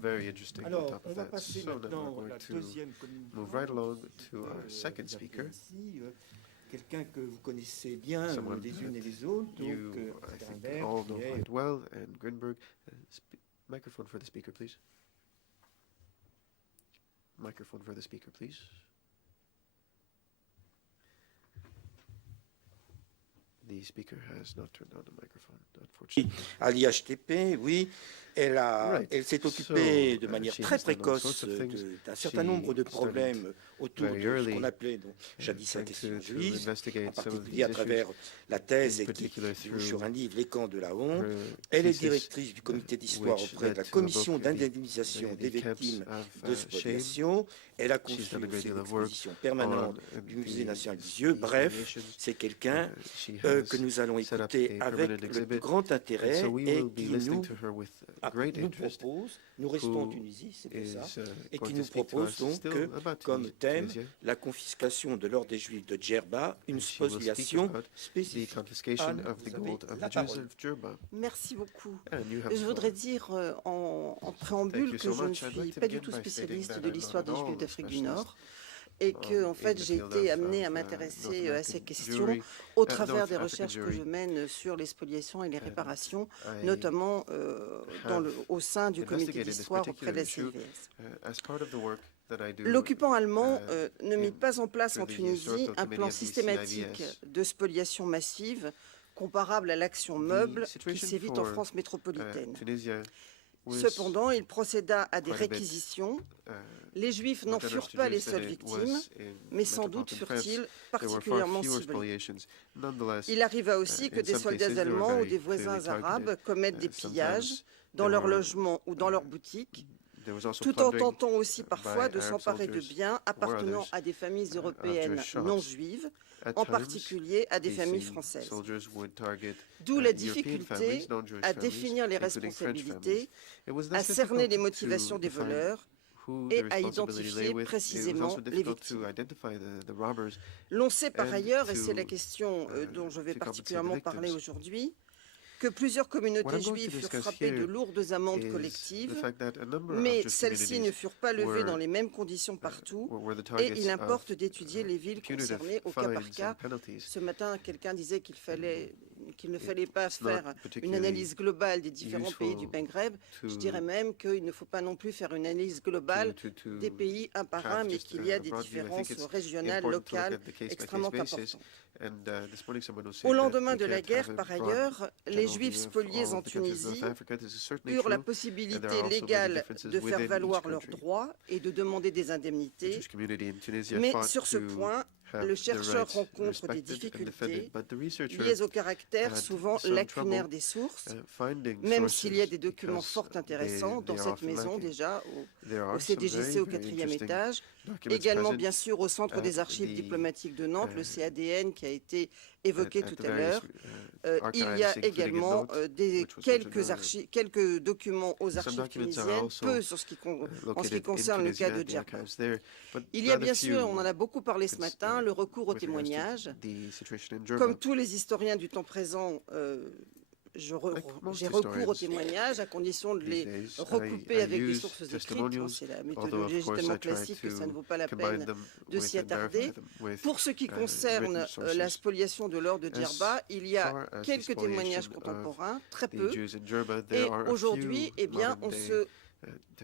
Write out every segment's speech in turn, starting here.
Very interesting on Alors, top on of va that. passer So now we're maintenant going à la to deuxième move right communicante along to our de second la speaker, PNC, quelqu'un que vous connaissez bien someone les unes et that les autres, donc you, I think, Grinberg, all qui know est quite well, and Grinberg. Microphone for the speaker, please. Microphone for the speaker, please. The speaker has not turned on the microphone, unfortunately. à l'IHTP, oui. Right. Elle s'est So, occupée de manière she très has done all sorts précoce of things. d'un certain nombre de She started problèmes autour very de ce early, qu'on appelait donc, jadis la trying question to juive, en investigate some of particulier these à travers issues, la thèse in qui particular débouche sur through un livre, Les camps de la honte. her Elle est thesis, directrice du comité d'histoire which auprès de led la to a book, commission d'indemnisation des the camps victimes of de shame. spoliation. Elle a She's conçu done a great aussi deal of work l'exposition permanente on du Musée the national des yeux. Bref, c'est quelqu'un she que has nous allons set up écouter a avec permanent le plus exhibit. grand And intérêt so we et will be qui listening nous to her with great interest. propose, nous restons en who Tunisie, c'est pour ça, is et going qui to nous speak to propose us donc still about comme thème Tunisia. la confiscation de l'or des Juifs de Djerba, une And she will speak spoliation about the spécifique. confiscation Anne, of the vous avez gold of la the Jews parole. of Jerba. Merci beaucoup. And you have Je the voudrais floor. dire en Thank préambule you que so je ne much. I'd like suis to pas du begin tout by stating spécialiste that de I'm l'histoire not des at Juifs all a d'Afrique du specialist Nord et que, en in fait, the j'ai field été of amenée à North m'intéresser à ces American questions Jewry, au North travers des African recherches que Jewry. je mène sur les spoliations et les réparations, I notamment au sein du comité investigated this d'histoire auprès de la particular issue CIVS. as part of the work that I do. L'occupant allemand ne mit in- pas en place en through the Tunisie Historical un Committee plan of the systématique CIVS. de spoliation massive comparable à l'action meuble qui situation sévit en for, France métropolitaine. Tunisia was Cependant, il procéda à des quite a bit, réquisitions. uh, Les Juifs n'en more furent generous to pas les Jews than seules it victimes, was in mais sans doute metropolitan France. furent-ils There were far particulièrement fewer ciblés. spoliations. Nonetheless, Il arriva aussi que in des some soldats cases, they were allemands ou very des voisins clearly arabes targeted. commettent des pillages Sometimes dans there leurs were, logements ou dans leurs boutiques, there was also tout en plundering tentant aussi parfois by de Arab s'emparer de soldiers biens appartenant others, à des familles of européennes Jewish shops. non juives, At en times, particulier à des these familles same françaises. soldiers would target, D'où la European difficulté families, non-Jewish à families, définir les including French responsabilités, families. It was à thus cerner les difficult motivations to des define voleurs who et the à responsibility lay identifier with. It was précisément also les difficult victimes. to identify the robbers L'on sait par and ailleurs, et c'est la to, question dont je vais to compensate the particulièrement parler victims. aujourd'hui, que plusieurs What communautés I'm going to juives furent discuss frappées de here lourdes amendes is collectives, the fact that a number mais of Jewish celles-ci ne communities furent pas levées were, dans les mêmes conditions partout, were the et targets il importe of d'étudier les villes punitive concernées au cas par fines cas. and penalties. Ce matin, quelqu'un disait qu'il ne fallait pas It's not faire une particularly analyse globale des différents pays du useful Maghreb. Je to- dirais même qu'il ne faut pas non plus faire une analyse globale to des pays un par un, have mais just qu'il y a a des broad view. I think différences it's régionales, important to look locales, at the case-by-case extrêmement basis. importantes. And this morning someone was saying Au that lendemain we de la can't guerre, have a par broad ailleurs, les general Juifs view of spoliés all en the countries of Tunisie North Africa. This is certainly eurent la true. possibilité And there are also many légale differences de faire within each valoir leurs country. droits et de demander des The indemnités. Jewish community in Tunisia Mais fought sur ce to point, have le their chercheur rights rencontre des respected and difficultés defended, but the researcher liées au caractère had souvent some lacunaire trouble, des sources, finding même s'il y a sources des documents because fort intéressants dans they are cette often maison lacking. déjà, There au are some CDJC very, au very 4e interesting étage, documents également present bien sûr au Centre at des archives the, diplomatiques de Nantes, le uh, CADN qui a été évoqué at tout the à various, l'heure. Il y archives, a including in également Nantes, which was mentioned earlier. quelques documents aux Some archives documents are tunisiennes, also, peu sur en ce qui located in concerne le Tunisia cas de at the Djerba. archives there, but Il y a rather bien sûr, few on en a beaucoup parlé ce matin, le recours au with regards to témoignage. the situation in Djerba. Comme tous les historiens du temps présent, j'ai most recours aux historians témoignages à condition de these les days, recouper I avec des use sources écrites. testimonials, C'est la although méthodologie of course tellement I try classique que ça ne to vaut pas la combine peine them de with s'y and verify attarder. them with Pour ce qui concerne written sources. la spoliation de l'or de Djerba, il y a far as the quelques témoignages spoliation contemporains, très The peu. Jews in Djerba, Et there are a aujourd'hui, few eh bien, on modern-day, se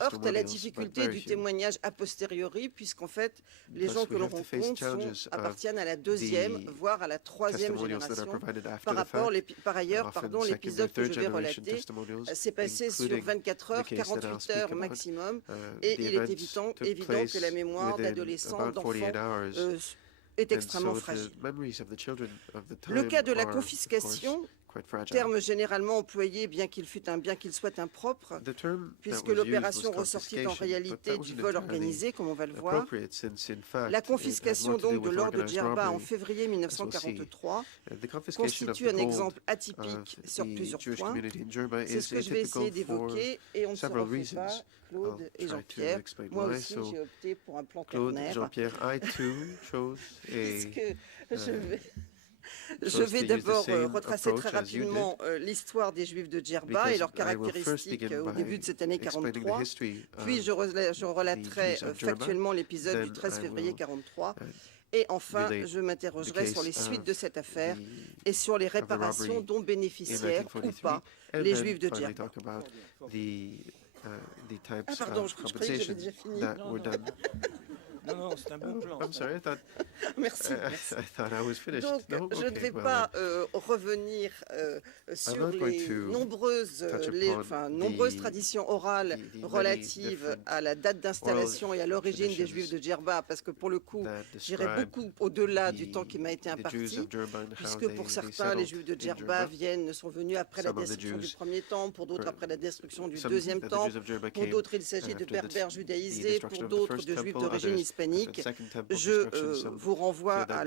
heurte à la testimonials, but difficulté very du few. témoignage a posteriori, puisqu'en fait, les Thus, gens que we l'on have to face rencontre challenges of appartiennent à la deuxième, the voire à la troisième testimonials that are génération. provided after Par the rapport, fact, par ailleurs, often pardon, second or l'épisode que third je vais generation relater testimonials, s'est passé sur including 24 heures, the case that I'll 48 speak heures about. maximum, The et il est events took évident que la place mémoire within d'adolescents, about 48 d'enfants, hours. est And extrêmement so fragile. the memories of the children of the Le time cas de la are, of confiscation, course, quite fragile. terme généralement employé bien qu'il soit impropre, The term that puisque was used l'opération was ressortit en confiscation, but réalité that du wasn't vol entirely organisé, comme on va le voir. appropriate since, in fact, La it had confiscation more to do donc de with l'or de organized Djerba en robbery. février As we'll see. 1943 The confiscation of constitue the un gold exemple of atypique sur the plusieurs Jewish points. community in Djerba C'est is ce que je vais essayer atypical for d'évoquer et on ne se several refait reasons. pas, Claude I'll et try to Jean-Pierre. explain Moi why. aussi, So, j'ai opté pour un plan Claude, ternaire. Jean-Pierre, I too chose Puisque a je vais... Je chose vais to use the d'abord same retracer très approach as you did, rapidement l'histoire des Juifs de Djerba because et leurs I will first caractéristiques begin au début by de cette année explaining the 43. history Puis of je relaterai Jews of Djerba. factuellement l'épisode du Then 13 I février will 43. uh, Et enfin, relate je the m'interrogerai sur les case suites of de cette affaire the et sur les of the réparations robbery dont in bénéficièrent ou 1943, pas and les then Juifs de finally Djerba. talk about the Ah types pardon, of je croyais que j'avais compensation déjà fini. that were done. Non, non, c'est un bon plan. I'm sorry, I thought Merci. I thought I was finished. Donc, No? je ne Okay, vais well, pas revenir sur not going les to nombreuses, touch upon nombreuses the- traditions orales the many relatives different à la date d'installation et à l'origine des traditions Juifs de Djerba, parce que pour le coup, that j'irai describe beaucoup au-delà du the- temps qui m'a été the Jews imparti, of Djerba and how puisque pour they certains, les settled Juifs de in Djerba sont venus après la Some of the destruction du Jews, premier temple, pour d'autres uh, après la destruction du Some deuxième that the temple, Jews of Djerba pour came d'autres il s'agit de after berbères the judaïsés, destruction pour of the d'autres first de juifs temple, d'origine others hispanique. after the second temple Je destruction, some vous renvoie feel that à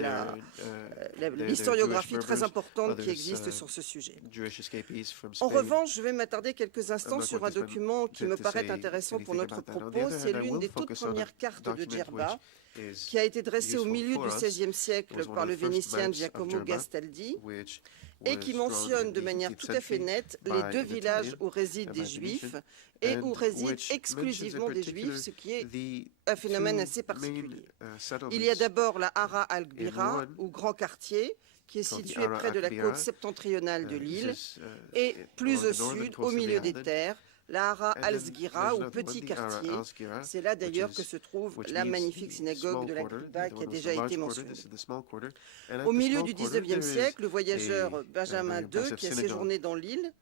they're l'historiographie Jewish très Berbers, importante qui others, existe sur ce sujet. Jewish escapees from En Spain. revanche, je vais m'attarder quelques instants I'm not sur going un to spend document qui me to paraît say intéressant pour anything notre about that. On the propos. other C'est hand, I l'une will des toutes focus on a premières cartes de document Djerba which qui a été dressée au useful milieu for du us. XVIe It siècle was one par of le the first Vénitien maps of Giacomo Djerba, Gastaldi which et was qui drawn mentionne in de the manière 18th tout à fait century nette by les an deux villages Italian où résident by des Juifs Venetian, et and où résident which mentions in exclusivement des Juifs, particular ce qui est the un phénomène two assez particulier. main, Il y a settlements d'abord la Hara al-Gbira, one, ou Grand Quartier, qui est called the situé Hara près de la al-Gbira. côte septentrionale de This l'île, is, et plus along au the northern sud, coast au of the milieu des island. terres, la Hara And then al-Sgira, there's ou another one, Petit the Hara Quartier. al-Sgira, C'est là d'ailleurs which que is- se trouve which la means magnifique the synagogue small de la quarter, Kouba the qui a one with déjà the large été quarter, mentionnée. this is the small quarter. And at Au the milieu small du quarter, XIXe there is siècle, le voyageur a Benjamin very II, impressive qui a synagogue. séjourné dans l'île,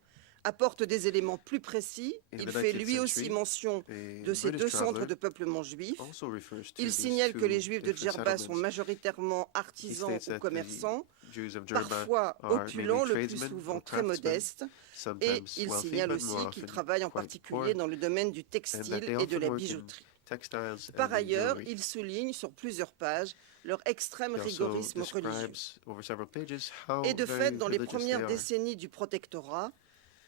apporte des éléments plus précis. In Il the fait 19th lui aussi century, mention a de ces British deux centres traveler de peuplement juif. also refers to Il these signale que two les Juifs de different Djerba sont settlements. majoritairement He artisans states ou that the commerçants, Jews of Djerba parfois are opulents, mainly le plus tradesmen souvent or très craftsmen, modestes, et sometimes il wealthy, signale but aussi more qu'ils often travaillent en quite particulier poor, dans le domaine du and that textile they et de often la work in bijouterie. textiles Par and in ailleurs, jewelry. il souligne sur plusieurs pages leur extrême He also rigorisme religieux. describes over several pages how Et de very fait, dans les religious they premières are. décennies du protectorat,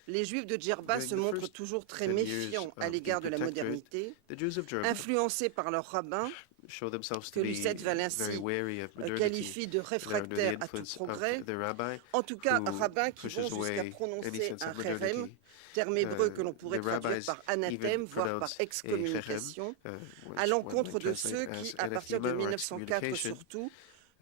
les Juifs de Djerba During se the montrent first toujours très 10 years méfiants à of the l'égard de la protectorate, modernité, The Jews of Djerba influencés par leurs rabbins, show themselves que to be Lucette Valency very wary of modernity. qualifie de They're under the réfractaires à tout influence progrès, of their rabbi, en tout cas who rabbins qui pushes vont jusqu'à away any prononcer sense un of cherem, modernity. terme hébreu que l'on pourrait the traduire rabbis par anathème, even voire par pronounce a excommunication, which à one l'encontre might de translate ceux as qui, à partir de anathema or 1904 excommunication, surtout,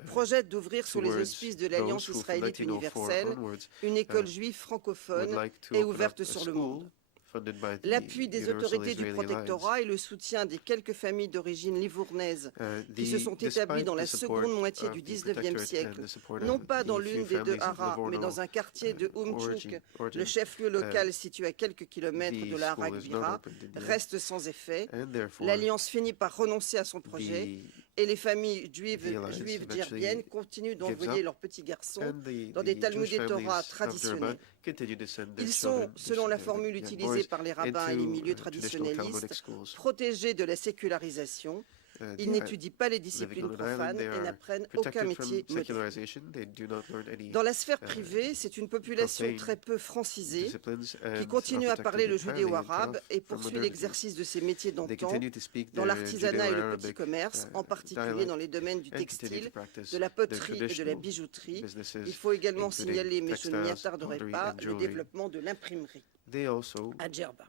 projettent d'ouvrir sous les towards auspices de those l'Alliance who, from israélite 1904 universelle onwards, une école uh, juive would francophone like to et open up ouverte a sur le school monde. funded by the L'appui des Universal autorités du Israeli protectorat Alliance. et le soutien des quelques familles d'origine livournaise qui se sont Despite établies dans la the support seconde moitié of du the 19e protectorate siècle, and the support non of pas the dans few l'une des deux families of haras, mais Livorno, dans un quartier de Umchuk, le chef-lieu local situé à quelques kilomètres the de la Hara school is not Gbira, opened in the end. reste sans effet. And therefore, L'Alliance finit par renoncer à son projet et les familles juives Alliance djerbiennes eventually continuent gives d'envoyer up, leurs petits garçons and the dans des Talmud Jewish et Torah families of Djerba traditionnels. continue to send their Ils sont, children, selon la their formule young utilisée boys, par les rabbins et les into, milieux traditional Talmudic traditionnalistes, schools. protégés de la sécularisation. Ils n'étudient pas les disciplines living on an island, profanes they et are n'apprennent aucun protected from métier moderne. secularization. They do not learn any Dans la sphère privée, c'est une population profane très peu francisée disciplines qui and continue are à parler le protected entirely and judéo-arabe cut et off from poursuit modernity. l'exercice de ses métiers They d'antan continue to speak dans their l'artisanat et le petit Judeo-Arabic, commerce, en particulier dialect dans les domaines du and continue to textile, practice de la their poterie et de la traditional bijouterie. businesses, Il faut également including signaler, mais je ne m'y textiles, attarderai pottery, pas, and le jewelry. développement de l'imprimerie They also à Djerba.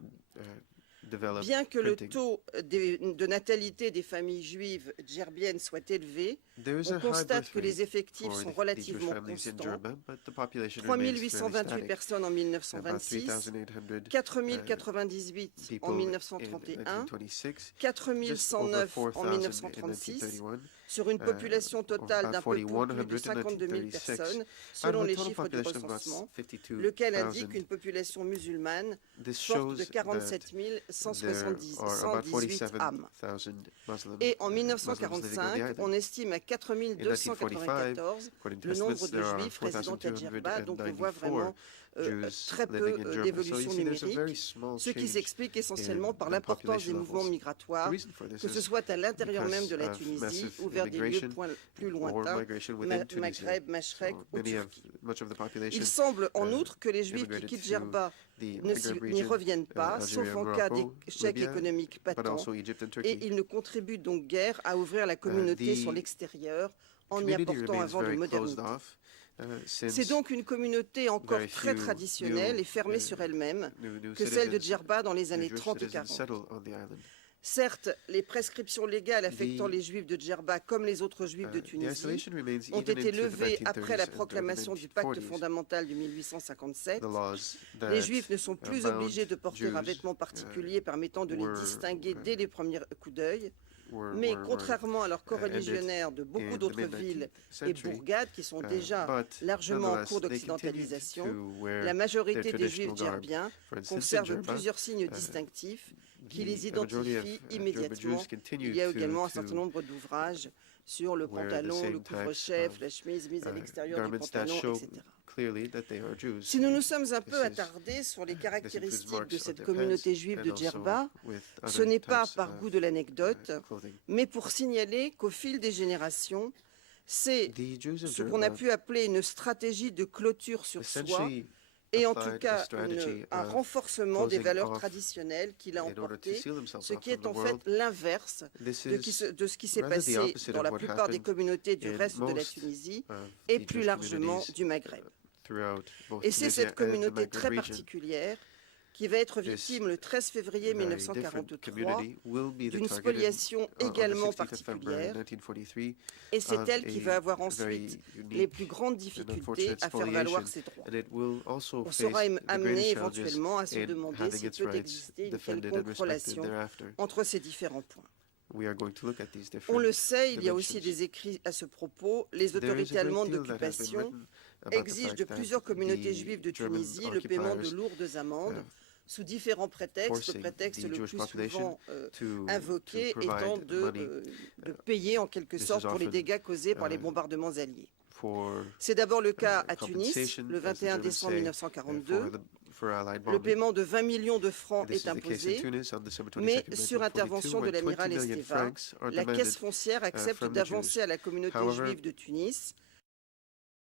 develop Bien que le printing. taux de natalité des familles juives djerbiennes soit élevé, There is on a high constate birth que les rate effectifs for sont the Jewish relativement families in constants. Djerba, but the population 3 remains fairly 828 static. personnes en About 1926, 3,800 4 098 en people in 1931, 1926, 4 just over 109 en 4,000 in 1936, 1931, sur une population totale d'un peu plus de 4,100 52 000 in 1936, personnes, out selon of a les total chiffres du population of about recensement, 52,000. lequel indique une population musulmane This forte shows de that 47 there 118 are about 118 âmes. 47,000 Muslims. Et en Muslims living on the 1945, island. on estime à 4 294 According to le nombre estimates, de there are juifs résidant à Djerba, donc on voit 4,294 vraiment Jews très peu living in Djerba. So d'évolution you see, there's a very numérique, small ce qui change s'explique essentiellement in par the l'importance des population mouvements levels. migratoires, The reason for this que ce is soit à l'intérieur même de la because of Tunisie massive ou vers des lieux immigration plus or lointains, migration within Tunisia. Maghreb, Mashrek So ou many of, Turquie. much of the population Il semble en outre que les Juifs qui immigrated quittent to Djerba the n'y Maghreb region, reviennent pas, Algeria, sauf en cas Morocco, d'échec Libya, économique but patent, also Egypt and et Turkey. ils ne contribuent donc guère à ouvrir la communauté the sur l'extérieur en y Community apportant un remains vent de very closed modernité. off. C'est donc une communauté encore very très few traditionnelle new, et fermée uh, sur elle-même new que celle de citizens, Djerba dans les années Jewish 30 et citizens 40. settle on the island. Certes, les prescriptions légales affectant The- les Juifs de Djerba comme les autres Juifs de The Tunisie isolation remains ont even été into the levées après la 1930s and proclamation the du pacte 1940s. fondamental de 1857. The laws Les that Juifs ne sont plus bound obligés de porter un Jews, vêtement particulier permettant de les were, distinguer dès les premiers coups d'œil. were- Mais were contrairement à leurs ended coreligionnaires de in beaucoup the d'autres mid-19th villes et century, bourgades qui sont déjà but largement en nonetheless, cours they continued d'occidentalisation, to wear la majorité their des Juifs traditional garb. djerbiens For instance, in conservent Djerba, plusieurs signes distinctifs qui les a majority identifient of Djerba immédiatement. Jews continue Il y a to- également un to certain nombre d'ouvrages sur le wear the pantalon, same le types couvre-chef, of, la chemise mise à l'extérieur du garments that pantalon, show etc. clearly that they are Jews. Si nous nous sommes un peu This is- attardés sur les This includes caractéristiques marks de on cette their communauté pants juive and de also Djerba, with ce other n'est pas types par of, goût de l'anecdote, clothing. mais pour signaler qu'au fil des générations, c'est The Jews of ce qu'on a Djerba pu appeler une stratégie de clôture sur soi, essentially et en tout applied a cas strategy un of renforcement des closing valeurs off traditionnelles qu'il a in order to emporté, seal themselves ce off qui est from en the fait world. l'inverse This de ce qui s'est rather the passé opposite dans of la what plupart des happened communautés du in reste de la most Tunisie of et the plus Jewish largement communities, du Maghreb. throughout both Et c'est Tunisia cette and the communauté Maghreb très region. particulière qui va être This victime le 13 février Very different 1943 community will be the d'une targeted spoliation on the également 16th of February particulière, 1943 et c'est of elle qui a va avoir very ensuite les unique plus grandes and difficultés unfortunate à faire valoir spoliation, ses droits. and it will also On face sera the amené greatest challenges éventuellement à se in demander having s'il its peut rights exister une defended and quelconque respected relation thereafter. entre ces différents points. We are going to look at these On different le sait, il y a aussi dimensions. des écrits à ce propos. Les There is a autorités great allemandes deal that has been d'occupation written about the exigent fact de that plusieurs communautés the juives de German Tunisie le paiement de occupiers lourdes amendes have sous différents prétextes. Le forcing prétexte the le Jewish plus population souvent to invoqué provide étant money de payer en quelque this is sorte pour les often, dégâts causés par les uh, bombardements alliés. for C'est d'abord le cas à Tunis, compensation, le as the 21 Germans décembre say, 1942. for Allied Le bombing. paiement de 20 millions de francs This est is the case in imposé, Tunis on December 22nd, mais sur 1942, intervention de when 20 l'amiral million Esteva, francs are la demanded caisse foncière accepte from the d'avancer Jews. à la communauté However, juive de Tunis